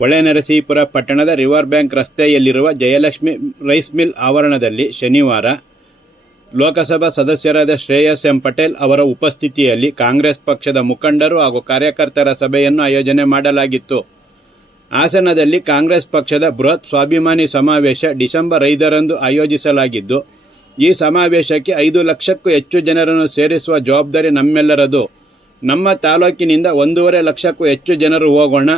ಹೊಳೆನರಸೀಪುರ ಪಟ್ಟಣದ river bank ರಸ್ತೆಯಲ್ಲಿರುವ Jayalakshmi rice mill ಆವರಣದಲ್ಲಿ ಶನಿವಾರ ಲೋಕಸಭಾ ಸದಸ್ಯರಾದ ಶ್ರೇಯಸ್ ಎಂ ಪಟೇಲ್ ಅವರ ಉಪಸ್ಥಿತಿಯಲ್ಲಿ ಕಾಂಗ್ರೆಸ್ ಪಕ್ಷದ ಮುಖಂಡರು ಹಾಗೂ ಕಾರ್ಯಕರ್ತರ ಸಭೆಯನ್ನು ಆಯೋಜನೆ ಮಾಡಲಾಗಿತ್ತು. ಹಾಸನದಲ್ಲಿ ಕಾಂಗ್ರೆಸ್ ಪಕ್ಷದ ಬೃಹತ್ ಸ್ವಾಭಿಮಾನಿ ಸಮಾವೇಶ ಡಿಸೆಂಬರ್ 5ರಂದು ಆಯೋಜಿಸಲಾಗಿದ್ದು, ಈ ಸಮಾವೇಶಕ್ಕೆ 5 ಲಕ್ಷಕ್ಕೂ ಹೆಚ್ಚು ಜನರನ್ನು ಸೇರಿಸುವ ಜವಾಬ್ದಾರಿ ನಮ್ಮೆಲ್ಲರದು. ನಮ್ಮ ತಾಲೂಕಿನಿಂದ 1.5 ಲಕ್ಷಕ್ಕೂ ಹೆಚ್ಚು ಜನರು ಹೋಗೋಣ.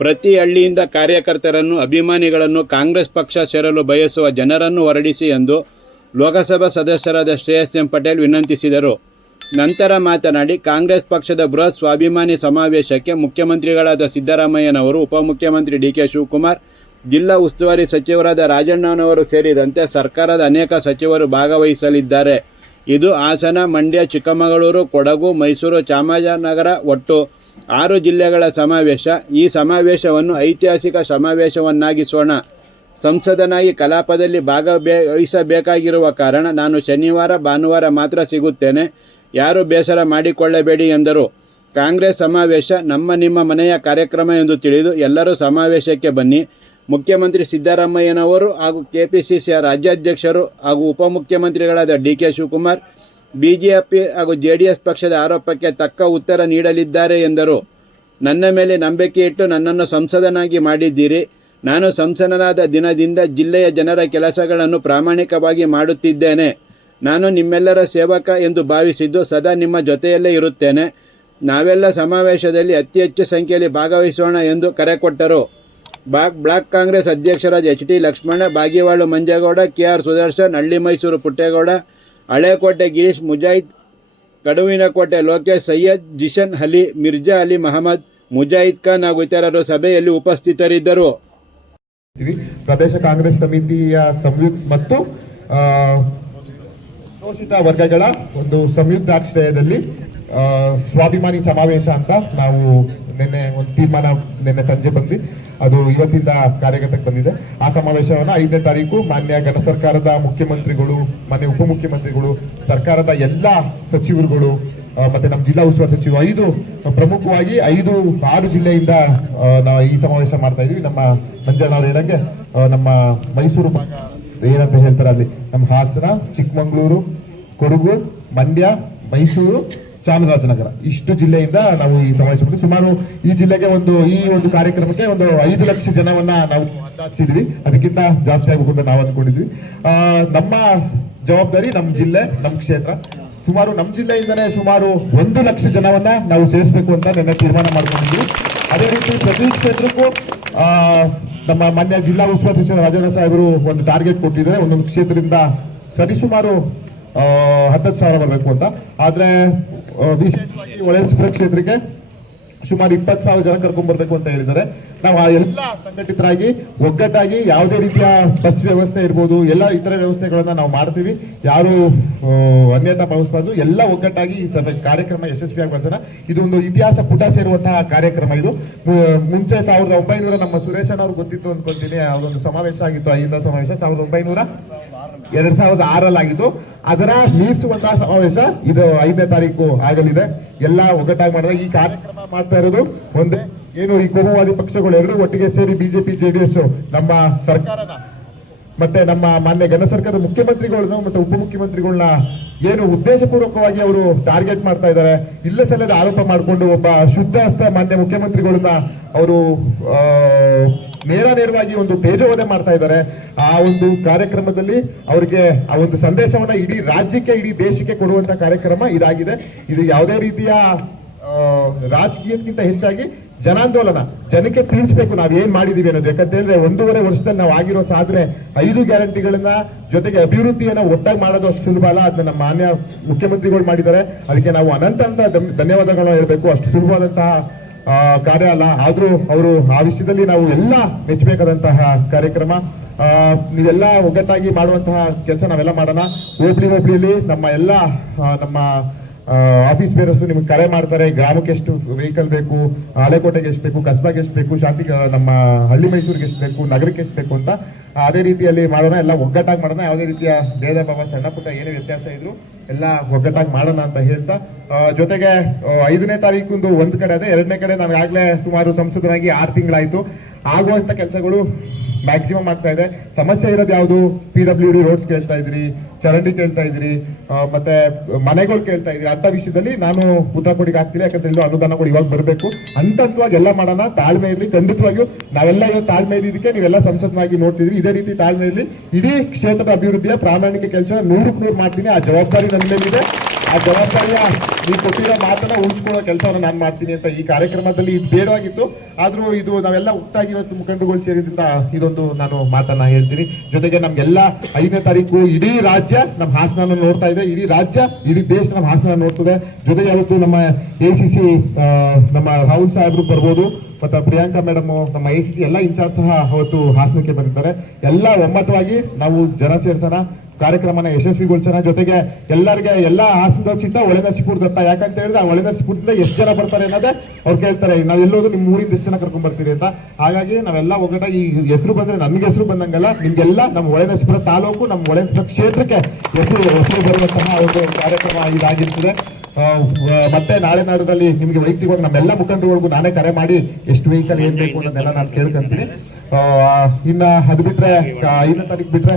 ಪ್ರತಿ ಹಳ್ಳಿಯಿಂದ ಕಾರ್ಯಕರ್ತರನ್ನು, ಅಭಿಮಾನಿಗಳನ್ನು, ಕಾಂಗ್ರೆಸ್ ಪಕ್ಷ ಸೇರಲು ಬಯಸುವ ಜನರನ್ನು ಹೊರಡಿಸಿ ಎಂದು ಲೋಕಸಭಾ ಸದಸ್ಯರಾದ ಶ್ರೇಯಸ್ ಎಂ ಪಟೇಲ್ ವಿನಂತಿಸಿದರು. ನಂತರ ಮಾತನಾಡಿ, ಕಾಂಗ್ರೆಸ್ ಪಕ್ಷದ ಬೃಹತ್ ಸ್ವಾಭಿಮಾನಿ ಸಮಾವೇಶಕ್ಕೆ ಮುಖ್ಯಮಂತ್ರಿಗಳಾದ ಸಿದ್ದರಾಮಯ್ಯನವರು, ಉಪಮುಖ್ಯಮಂತ್ರಿ ಡಿ ಕೆ ಶಿವಕುಮಾರ್, ಜಿಲ್ಲಾ ಉಸ್ತುವಾರಿ ಸಚಿವರಾದ ರಾಜಣ್ಣನವರು ಸೇರಿದಂತೆ ಸರ್ಕಾರದ ಅನೇಕ ಸಚಿವರು ಭಾಗವಹಿಸಲಿದ್ದಾರೆ. ಇದು ಹಾಸನ, ಮಂಡ್ಯ, ಚಿಕ್ಕಮಗಳೂರು, ಕೊಡಗು, ಮೈಸೂರು, ಚಾಮರಾಜನಗರ ಒಟ್ಟು 6 ಜಿಲ್ಲೆಗಳ ಸಮಾವೇಶ. ಈ ಸಮಾವೇಶವನ್ನು ಐತಿಹಾಸಿಕ ಸಮಾವೇಶವನ್ನಾಗಿಸೋಣ. ಸಂಸದನಾಗಿ ಕಲಾಪದಲ್ಲಿ ಭಾಗವಹಿಸಬೇಕಾಗಿರುವ ಕಾರಣ ನಾನು ಶನಿವಾರ, ಭಾನುವಾರ ಮಾತ್ರ ಸಿಗುತ್ತೇನೆ. ಯಾರೂ ಬೇಸರ ಮಾಡಿಕೊಳ್ಳಬೇಡಿ ಎಂದರು. ಕಾಂಗ್ರೆಸ್ ಸಮಾವೇಶ ನಿಮ್ಮ ಮನೆಯ ಕಾರ್ಯಕ್ರಮ ಎಂದು ತಿಳಿದು ಎಲ್ಲರೂ ಸಮಾವೇಶಕ್ಕೆ ಬನ್ನಿ. ಮುಖ್ಯಮಂತ್ರಿ ಸಿದ್ದರಾಮಯ್ಯನವರು ಹಾಗೂ ಕೆಪಿಸಿಸಿಯ ರಾಜ್ಯಾಧ್ಯಕ್ಷರು ಹಾಗೂ ಉಪಮುಖ್ಯಮಂತ್ರಿಗಳಾದ ಡಿ ಕೆ ಶಿವಕುಮಾರ್ ಬಿಜೆಪಿ ಹಾಗೂ ಜೆಡಿಎಸ್ ಪಕ್ಷದ ಆರೋಪಕ್ಕೆ ತಕ್ಕ ಉತ್ತರ ನೀಡಲಿದ್ದಾರೆ ಎಂದರು. ನನ್ನ ಮೇಲೆ ನಂಬಿಕೆ ಇಟ್ಟು ನನ್ನನ್ನು ಸಂಸದನಾಗಿ ಮಾಡಿದ್ದೀರಿ. ನಾನು ಸಂಸದನಾದ ದಿನದಿಂದ ಜಿಲ್ಲೆಯ ಜನರ ಕೆಲಸಗಳನ್ನು ಪ್ರಾಮಾಣಿಕವಾಗಿ ಮಾಡುತ್ತಿದ್ದೇನೆ. ನಾನು ನಿಮ್ಮೆಲ್ಲರ ಸೇವಕ ಎಂದು ಭಾವಿಸಿದ್ದು ಸದಾ ನಿಮ್ಮ ಜೊತೆಯಲ್ಲೇ ಇರುತ್ತೇನೆ. ನಾವೆಲ್ಲ ಸಮಾವೇಶದಲ್ಲಿ ಅತಿ ಹೆಚ್ಚು ಸಂಖ್ಯೆಯಲ್ಲಿ ಭಾಗವಹಿಸೋಣ ಎಂದು ಕರೆ ಕೊಟ್ಟರು. ಬ್ಲಾಕ್ ಕಾಂಗ್ರೆಸ್ ಅಧ್ಯಕ್ಷರಾದ ಎಚ್.ಟಿ. ಲಕ್ಷ್ಮಣ, ಬಾಗಿವಾಳು ಮಂಜೇಗೌಡ, ಕೆ.ಆರ್. ಸುದರ್ಶನ್, ಹಳ್ಳಿ ಮೈಸೂರು ಪುಟ್ಟೇಗೌಡ, ಹಳೇಕೋಟೆ ಗಿರೀಶ್, ಮುಜಾಹಿದ್, ಕಡುವಿನಕೋಟೆ ಲೋಕೇಶ್, ಸೈಯದ್, ಜಿಷನ್ ಅಲಿ, ಮಿರ್ಜಾ ಅಲಿ ಮಹಮ್ಮದ್, ಮುಜಾಹಿದ್ ಖಾನ್ ಹಾಗೂ ಇತರರು ಸಭೆಯಲ್ಲಿ ಉಪಸ್ಥಿತರಿದ್ದರು. ಪ್ರದೇಶ ಕಾಂಗ್ರೆಸ್ ಸಮಿತಿಯ ಸಂಯುಕ್ತ ಮತ್ತು ಶೋಷಿತ ವರ್ಗಗಳ ಒಂದು ಸಂಯುಕ್ತಾಶ್ರಯದಲ್ಲಿ ಸ್ವಾಭಿಮಾನಿ ಸಮಾವೇಶ ಅಂತ ನಾವು ನಿನ್ನೆ ಒಂದು ತೀರ್ಮಾನ ಸಂಜೆ ಬಂದ್ವಿ. ಅದು ಇವತ್ತಿಂದ ಕಾರ್ಯಗತಕ್ಕೆ ಬಂದಿದೆ. ಆ ಸಮಾವೇಶವನ್ನು 5ನೇ ತಾರೀಕು ಮಾನ್ಯ ಘನ ಸರ್ಕಾರದ ಮುಖ್ಯಮಂತ್ರಿಗಳು, ಮಾನ್ಯ ಉಪಮುಖ್ಯಮಂತ್ರಿಗಳು, ಸರ್ಕಾರದ ಎಲ್ಲ ಸಚಿವರುಗಳು ಮತ್ತೆ ನಮ್ಮ ಜಿಲ್ಲಾ ಉಸ್ತುವಾರಿ ಸಚಿವರು ಪ್ರಮುಖವಾಗಿ 6 ಜಿಲ್ಲೆಯಿಂದ ನಾವು ಈ ಸಮಾವೇಶ ಮಾಡ್ತಾ ಇದೀವಿ. ನಮ್ಮ ಮಂಜಣ್ಣ ಅವ್ರು ಹೇಳಂಗೆ ನಮ್ಮ ಮೈಸೂರು ಭಾಗ ಏನಂತ ಹೇಳ್ತಾರೆ, ಅಲ್ಲಿ ನಮ್ಮ ಹಾಸನ, ಚಿಕ್ಕಮಗಳೂರು, ಕೊಡಗು, ಮಂಡ್ಯ, ಮೈಸೂರು, ಚಾಮರಾಜನಗರ ಇಷ್ಟು ಜಿಲ್ಲೆಯಿಂದ ನಾವು ಈ ಸಮಾವೇಶ ಮಾಡಿ ಸುಮಾರು ಈ ಜಿಲ್ಲೆಗೆ ಈ ಒಂದು ಕಾರ್ಯಕ್ರಮಕ್ಕೆ ಒಂದು 5 ಲಕ್ಷ ಜನವನ್ನ ನಾವು ಅಂದಾಜಿಸಿದ್ವಿ. ಅದಕ್ಕಿಂತ ಜಾಸ್ತಿ ಆಗಬೇಕು ಅಂತ ನಾವು ಅಂದ್ಕೊಂಡಿದ್ವಿ. ನಮ್ಮ ಜವಾಬ್ದಾರಿ ನಮ್ಮ ಜಿಲ್ಲೆ, ನಮ್ಮ ಕ್ಷೇತ್ರ. ಸುಮಾರು ನಮ್ಮ ಜಿಲ್ಲೆಯಿಂದನೇ ಸುಮಾರು 1 ಲಕ್ಷ ಜನವನ್ನ ನಾವು ಸೇರಿಸಬೇಕು ಅಂತ ನಿನ್ನೆ ತೀರ್ಮಾನ ಮಾಡ್ಕೊಂಡಿದ್ವಿ. ಅದೇ ರೀತಿ ಪ್ರತಿ ಕ್ಷೇತ್ರಕ್ಕೂ ನಮ್ಮ ಮಾನ್ಯ ಜಿಲ್ಲಾ ಉಸ್ತುವಾರಿ ಸಚಿವ ರಾಜಣ್ಣ ಸಾಹೇಬರು ಒಂದು ಟಾರ್ಗೆಟ್ ಕೊಟ್ಟಿದ್ದಾರೆ. ಒಂದೊಂದು ಕ್ಷೇತ್ರದಿಂದ ಸರಿಸುಮಾರು 10,000 ಬರಬೇಕು ಅಂತ. ಆದ್ರೆ ವಿಶೇಷವಾಗಿ ಹೊಳೆನರಸೀಪುರ ಕ್ಷೇತ್ರಕ್ಕೆ ಸುಮಾರು 20,000 ಜನ ಕರ್ಕೊಂಡ್ ಬರ್ಬೇಕು ಅಂತ ಹೇಳಿದ್ದಾರೆ. ನಾವು ಆ ಎಲ್ಲ ಸಂಘಟಿತರಾಗಿ ಒಗ್ಗಟ್ಟಾಗಿ ಯಾವುದೇ ರೀತಿಯ ಬಸ್ ವ್ಯವಸ್ಥೆ ಇರ್ಬೋದು, ಎಲ್ಲ ಇತರ ವ್ಯವಸ್ಥೆಗಳನ್ನ ನಾವು ಮಾಡ್ತೀವಿ. ಯಾರು ಅನ್ಯತಾ ಭಾವಿಸಬಾರ್ದು. ಎಲ್ಲ ಒಗ್ಗಟ್ಟಾಗಿ ಈ ಕಾರ್ಯಕ್ರಮ ಯಶಸ್ವಿಯಾಗಿ ಬಳಸೋಣ. ಇದು ಒಂದು ಇತಿಹಾಸ ಪುಟ ಸೇರುವಂತಹ ಕಾರ್ಯಕ್ರಮ. ಇದು ಮುಂಚೆ 1900 ನಮ್ಮ ಸುರೇಶ್ ಅವ್ರು ಗೊತ್ತಿತ್ತು ಅನ್ಕೊಂತೀನಿ, ಅದೊಂದು ಸಮಾವೇಶ ಆಗಿತ್ತು. ಅಹಿಂದ ಸಮಾವೇಶ 2006 ಆಗಿತ್ತು. ಅದರ ಮೀರಿಸುವಂತಹ ಸಮಾವೇಶ ಇದು 5ನೇ ತಾರೀಕು ಆಗಲಿದೆ. ಎಲ್ಲ ಒಗ್ಗಟ್ಟಾಗಿ ಮಾಡಿದ್ರೆ ಈ ಕಾರ್ಯಕ್ರಮ ಮಾಡ್ತಾ ಇರೋದು ಒಂದೇ, ಏನು ಈ ಕೋಮುವಾದಿ ಪಕ್ಷಗಳು ಎರಡು ಒಟ್ಟಿಗೆ ಸೇರಿ ಬಿಜೆಪಿ, ಜೆಡಿಎಸ್ ನಮ್ಮ ಸರ್ಕಾರನ ಮತ್ತೆ ನಮ್ಮ ಮಾನ್ಯ ಘನ ಸರ್ಕಾರದ ಮುಖ್ಯಮಂತ್ರಿಗಳನ್ನ ಮತ್ತೆ ಉಪಮುಖ್ಯಮಂತ್ರಿಗಳನ್ನ ಏನು ಉದ್ದೇಶಪೂರ್ವಕವಾಗಿ ಅವರು ಟಾರ್ಗೆಟ್ ಮಾಡ್ತಾ ಇದ್ದಾರೆ. ಇಲ್ಲ ಸಲ್ಲದ ಆರೋಪ ಮಾಡಿಕೊಂಡು ಒಬ್ಬ ಶುದ್ಧ ಹಸ್ತ ಮಾನ್ಯ ಮುಖ್ಯಮಂತ್ರಿಗಳನ್ನ ಅವರು ನೇರವಾಗಿ ಒಂದು ತೇಜೋವಧೆ ಮಾಡ್ತಾ ಇದ್ದಾರೆ. ಆ ಒಂದು ಕಾರ್ಯಕ್ರಮದಲ್ಲಿ ಅವರಿಗೆ ಆ ಒಂದು ಸಂದೇಶವನ್ನ ಇಡೀ ರಾಜ್ಯಕ್ಕೆ, ಇಡೀ ದೇಶಕ್ಕೆ ಕೊಡುವಂತ ಕಾರ್ಯಕ್ರಮ ಇದಾಗಿದೆ. ಇದು ಯಾವುದೇ ರೀತಿಯ ರಾಜಕೀಯಕ್ಕಿಂತ ಹೆಚ್ಚಾಗಿ ಜನಾಂದೋಲನ, ಜನಕ್ಕೆ ತಿಳಿಸ್ಬೇಕು ನಾವು ಏನ್ ಮಾಡಿದೀವಿ ಅನ್ನೋದು. ಯಾಕಂತ ಹೇಳಿದ್ರೆ 1.5 ವರ್ಷದಲ್ಲಿ ನಾವು ಆಗಿರೋ ಸಾಧನೆ 5 ಗ್ಯಾರಂಟಿಗಳನ್ನ ಜೊತೆಗೆ ಅಭಿವೃದ್ಧಿಯನ್ನ ಒಟ್ಟಾಗಿ ಮಾಡೋದು ಅಷ್ಟು ಸುಲಭ ಅಲ್ಲ. ಅದನ್ನ ನಮ್ಮ ಮಾನ್ಯ ಮುಖ್ಯಮಂತ್ರಿಗಳು ಮಾಡಿದ್ದಾರೆ. ಅದಕ್ಕೆ ನಾವು ಅನಂತ ಧನ್ಯವಾದಗಳನ್ನ ಹೇಳ್ಬೇಕು. ಅಷ್ಟು ಸುಲಭವಾದಂತಹ ಕಾರ್ಯ ಅಲ್ಲ. ಆದ್ರೂ ಅವರು ಆ ವಿಷಯದಲ್ಲಿ ನಾವು ಎಲ್ಲ ಮೆಚ್ಚಬೇಕಾದಂತಹ ಕಾರ್ಯಕ್ರಮ. ನೀವೆಲ್ಲ ಒಗ್ಗಟ್ಟಾಗಿ ಮಾಡುವಂತಹ ಕೆಲಸ ನಾವೆಲ್ಲ ಮಾಡೋಣ. ಹೋಬಳಿಯಲ್ಲಿ ನಮ್ಮ ಎಲ್ಲ ನಮ್ಮ ಆಫೀಸ್ ಬೇರಸ್ ನಿಮ್ಗೆ ಕರೆ ಮಾಡ್ತಾರೆ. ಗ್ರಾಮಕ್ಕೆ ಎಷ್ಟು ವೆಹಿಕಲ್ ಬೇಕು, ಹಳೆಕೋಟೆಗೆ ಎಷ್ಟು ಬೇಕು, ಕಸ್ಬಾಗೆ ಎಷ್ಟು ಬೇಕು, ನಮ್ಮ ಹಳ್ಳಿ ಮೈಸೂರಿಗೆ ಎಷ್ಟು ಬೇಕು, ನಗರಕ್ಕೆ ಎಷ್ಟು ಬೇಕು ಅಂತ ಅದೇ ರೀತಿಯಲ್ಲಿ ಮಾಡೋಣ. ಎಲ್ಲ ಒಗ್ಗಟ್ಟಾಗಿ ಮಾಡೋಣ. ಯಾವುದೇ ರೀತಿಯ ಭೇದ ಭಾವ, ಸಣ್ಣ ಪುಟ್ಟ ಏನೇ ವ್ಯತ್ಯಾಸ ಇದ್ರು ಎಲ್ಲ ಒಗ್ಗಟ್ಟಾಗಿ ಮಾಡೋಣ ಅಂತ ಹೇಳ್ತಾ, ಜೊತೆಗೆ 5ನೇ ತಾರೀಕು ಒಂದು ಕಡೆ ಅದೇ, 2ನೇ ಕಡೆ ನಾನು ಆಗ್ಲೇ ಸುಮಾರು ಸಂಸದನಾಗಿ 6 ತಿಂಗಳಾಯ್ತು. ಆಗುವಂತ ಕೆಲಸಗಳು ಮ್ಯಾಕ್ಸಿಮಮ್ ಆಗ್ತಾ ಇದೆ. ಸಮಸ್ಯೆ ಇರೋದು ಯಾವುದು? PWD ರೋಡ್ಸ್ ಕೇಳ್ತಾ ಇದ್ರಿ, ಚರಂಡಿ ಕೇಳ್ತಾ ಇದ್ರಿ, ಮತ್ತೆ ಮನೆಗಳು ಕೇಳ್ತಾ ಇದ್ರಿ. ಅಂತ ವಿಷಯದಲ್ಲಿ ನಾನು ಉತ್ತರ ಕೊಡಿಗೆ ಆಗ್ತಿಲ್ಲ, ಯಾಕಂದ್ರೆ ಇಲ್ಲೂ ಅನುದಾನಗಳು ಇವಾಗ ಬರಬೇಕು. ಹಂತವಾಗಿ ಎಲ್ಲ ಮಾಡೋಣ, ತಾಳ್ಮೆ ಇರಲಿ. ಖಂಡಿತವಾಗಿಯೂ ನಾವೆಲ್ಲ ಇವತ್ತು ತಾಳ್ಮೆ ಇದ್ದಿದ್ದಕ್ಕೆ ನೀವೆಲ್ಲ ಸಂಸತ್ವಾಗಿ ನೋಡ್ತಿದ್ರಿ. ಇದೇ ರೀತಿ ತಾಳ್ಮೆ ಇರಲಿ. ಇಡೀ ಕ್ಷೇತ್ರದ ಅಭಿವೃದ್ಧಿಯ ಪ್ರಾಮಾಣಿಕ ಕೆಲಸ 100% ಮಾಡ್ತೀನಿ. ಆ ಜವಾಬ್ದಾರಿ ನನ್ನ ಮೇಲಿದೆ. ಆ ಜವಾಬ್ದಾರಿಯ ನೀವು ಕೊಟ್ಟಿರೋ ಮಾತನ್ನ ಉಳಿಸ್ಕೊಳ್ಳೋ ಕೆಲಸವನ್ನು ನಾನು ಮಾಡ್ತೀನಿ ಅಂತ ಈ ಕಾರ್ಯಕ್ರಮದಲ್ಲಿ ಇದು ಬೇಡವಾಗಿತ್ತು. ಆದ್ರೂ ಇದು ನಾವೆಲ್ಲ ಒಟ್ಟಾಗಿ ಇವತ್ತು ಮುಖಂಡರುಗಳು ಸೇರಿದ್ರಿಂದ ಇದೊಂದು ನಾನು ಮಾತನ್ನ ಹೇಳ್ತೀನಿ. ಜೊತೆಗೆ ನಮ್ಗೆಲ್ಲ 5ನೇ ತಾರೀಕು ಇಡೀ ರಾಜ್ಯ ನಮ್ಮ ಹಾಸನ ನೋಡ್ತಾ ಇದೆ, ಇಡೀ ರಾಜ್ಯ ಇಡೀ ದೇಶ ನಮ್ಮ ಹಾಸನ ನೋಡ್ತದೆ. ಜೊತೆಗೆ ಅವತ್ತು ನಮ್ಮ ACC ನಮ್ಮ ರಾಹುಲ್ ಸಾಹೇಬ್ರು ಬರ್ಬೋದು, ಮತ್ತೆ ಪ್ರಿಯಾಂಕಾ ಮೇಡಮ್ ನಮ್ಮ ACC ಎಲ್ಲ ಇನ್ಚಾರ್ಜ್ ಸಹ ಅವತ್ತು ಹಾಸನಕ್ಕೆ ಬಂದಿದ್ದಾರೆ. ಎಲ್ಲ ಒಮ್ಮತವಾಗಿ ನಾವು ಜನ ಸೇರ್ಸೋಣ, ಕಾರ್ಯಕ್ರಮನ ಯಶಸ್ವಿಗೊಳಿಸೋಣ. ಜೊತೆಗೆ ಎಲ್ಲರಿಗೆ ಎಲ್ಲ ಹಾಸನದವ್ರಿಗಿಂತ ಒಳನರಸೀಪುರದತ್ತ, ಯಾಕಂತ ಹೇಳಿದ್ರೆ ಆ ಒಳನರಸೀಪುರದಿಂದ ಎಷ್ಟು ಜನ ಬರ್ತಾರೆ ಅನ್ನೋದೇ ಅವ್ರು ಕೇಳ್ತಾರೆ. ನಾವೆಲ್ಲೋದು ನಿಮ್ಮ ಊರಿಂದ ಎಷ್ಟು ಜನ ಕರ್ಕೊಂಡ್ ಬರ್ತೀರಿ ಅಂತ. ಹಾಗಾಗಿ ನಾವೆಲ್ಲ ಒಗ್ಗಟ್ಟಾಗಿ ಈ ಹೆಸರು ಬಂದ್ರೆ ನಮ್ಗೆ ಹೆಸರು ಬಂದಂಗಲ್ಲ, ನಿಮ್ಗೆಲ್ಲ ನಮ್ಮ ಒಳನರಸೀಪುರ ತಾಲೂಕು, ನಮ್ಮ ಒಳನರಸೀಪುರ ಕ್ಷೇತ್ರಕ್ಕೆ ಹೆಸರು ಬರುವಂತಹ ಒಂದು ಕಾರ್ಯಕ್ರಮ ಇದಾಗಿರ್ತದೆ. ಮತ್ತೆ ನಾಳೆ ನಾಡದಲ್ಲಿ ನಿಮಗೆ ವೈಯಕ್ತಿಕವಾಗಿ ನಮ್ಮೆಲ್ಲ ಮುಖಂಡರುಗಳಿಗೂ ನಾನೇ ಕರೆ ಮಾಡಿ ಎಷ್ಟು ವೆಹಿಕಲ್ ಏನ್ ಬೇಕು ಅನ್ನೋದೆಲ್ಲ ನಾನು ಕೇಳ್ಕೊಂತೀನಿ. ಇನ್ನ ಅದು ಬಿಟ್ರೆ 5ನೇ ತಾರೀಕು ಬಿಟ್ರೆ